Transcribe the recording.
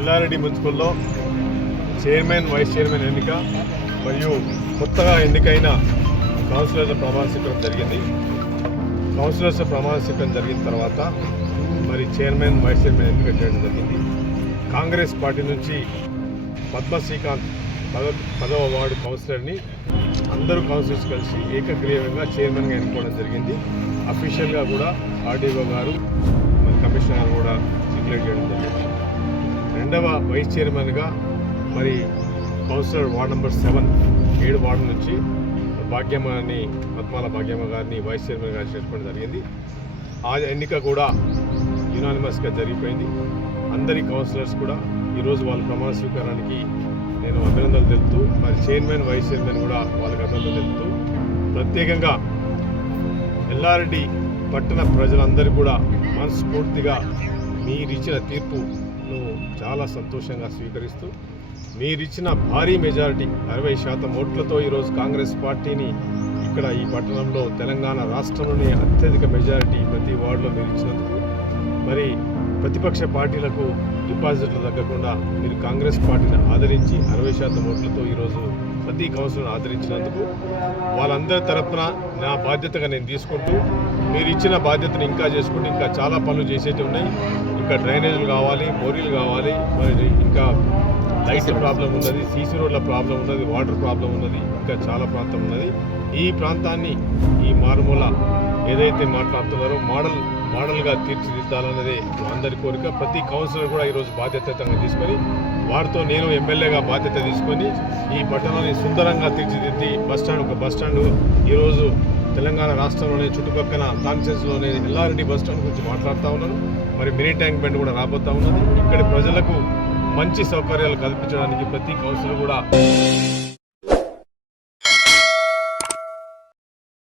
Yellareddy మున్సిపల్లో chairman vice chairman ఎన్నిక మరియు కొత్తగా ఎన్నికైన కౌన్సిలర్ల ప్రమాణ స్వీకారం జరిగింది. కౌన్సిలర్స్ ప్రమాణ స్వీకారం జరిగిన తర్వాత మరి చైర్మన్ వైస్ చైర్మన్ ఎన్నిక చేయడం జరిగింది. కాంగ్రెస్ పార్టీ నుంచి పద్మ శ్రీకాంత్ 10వ వార్డు కౌన్సిలర్ని అందరూ కౌన్సిలర్స్ కలిసి ఏకగ్రీవంగా చైర్మన్గా ఎన్నుకోవడం జరిగింది. అఫీషియల్గా కూడా ఆర్డీఓ గారు మరి కమిషనర్ కూడా డిక్లేర్ చేయడం జరిగింది. రెండవ వైస్ చైర్మన్గా మరి కౌన్సిలర్ వార్డ్ నెంబర్ 7 వార్డు నుంచి భాగ్యమ్మని పద్మాల భాగ్యమ్మ గారిని వైస్ చైర్మన్గా చేసుకోవడం జరిగింది. ఆ ఎన్నిక కూడా యునానిమస్గా జరిగిపోయింది. అందరి కౌన్సిలర్స్ కూడా ఈరోజు వాళ్ళ ప్రమాణ స్వీకారానికి నేను అభినందనలు తెలుపుతూ మరి చైర్మన్ వైస్ చైర్మన్ కూడా వాళ్ళకి అభినందనలు తెలుపుతూ ప్రత్యేకంగా ఎల్లారెడ్డి పట్టణ ప్రజలందరూ కూడా మనస్ఫూర్తిగా మీరిచ్చిన తీర్పును చాలా సంతోషంగా స్వీకరిస్తూ మీరిచ్చిన భారీ మెజారిటీ 60% ఓట్లతో ఈరోజు కాంగ్రెస్ పార్టీని ఇక్కడ ఈ పట్టణంలో తెలంగాణ రాష్ట్రంలోని అత్యధిక మెజారిటీ ప్రతి వార్డులో మీరు ఇచ్చినందుకు మరి ప్రతిపక్ష పార్టీలకు డిపాజిట్లు తగ్గకుండా మీరు కాంగ్రెస్ పార్టీని ఆదరించి 60% ఓట్లతో ఈరోజు ప్రతి కౌన్సిల్ను ఆదరించినందుకు వాళ్ళందరి తరఫున నా బాధ్యతగా నేను తీసుకుంటూ మీరు ఇచ్చిన బాధ్యతను ఇంకా చేసుకుంటూ ఇంకా చాలా పనులు చేసేవి ఉన్నాయి. ఇంకా డ్రైనేజీలు కావాలి, మోరీలు కావాలి, మరి ఇంకా లైట్ ప్రాబ్లం ఉన్నది, సీసీ రోడ్ల ప్రాబ్లం ఉన్నది, వాటర్ ప్రాబ్లం ఉన్నది, ఇంకా చాలా ప్రాంతం ఉన్నది. ఈ ప్రాంతాన్ని ఈ మారుమూల ఏదైతే మాట్లాడుతున్నారో మోడల్గా తీర్చిదిద్దాలన్నదే అందరి కోరిక. ప్రతి కౌన్సిలర్ కూడా ఈరోజు బాధ్యతగా తీసుకొని వారితో నేను ఎమ్మెల్యేగా బాధ్యత తీసుకొని ఈ పట్టణాన్ని సుందరంగా తీర్చిదిద్ది ఒక బస్టాండ్ ఈరోజు తెలంగాణ రాష్ట్రంలోనే చుట్టుపక్కల కాన్స్టిట్యూన్సీలోనే ఎల్లారెడ్డి బస్టాండ్ గురించి మాట్లాడుతూ ఉన్నాను. మరి మినీ ట్యాంక్ బండ్ కూడా రాబోతూ ఉన్నది. ఇక్కడి ప్రజలకు మంచి సౌకర్యాలు కల్పించడానికి ప్రతి కౌన్సిలర్ కూడా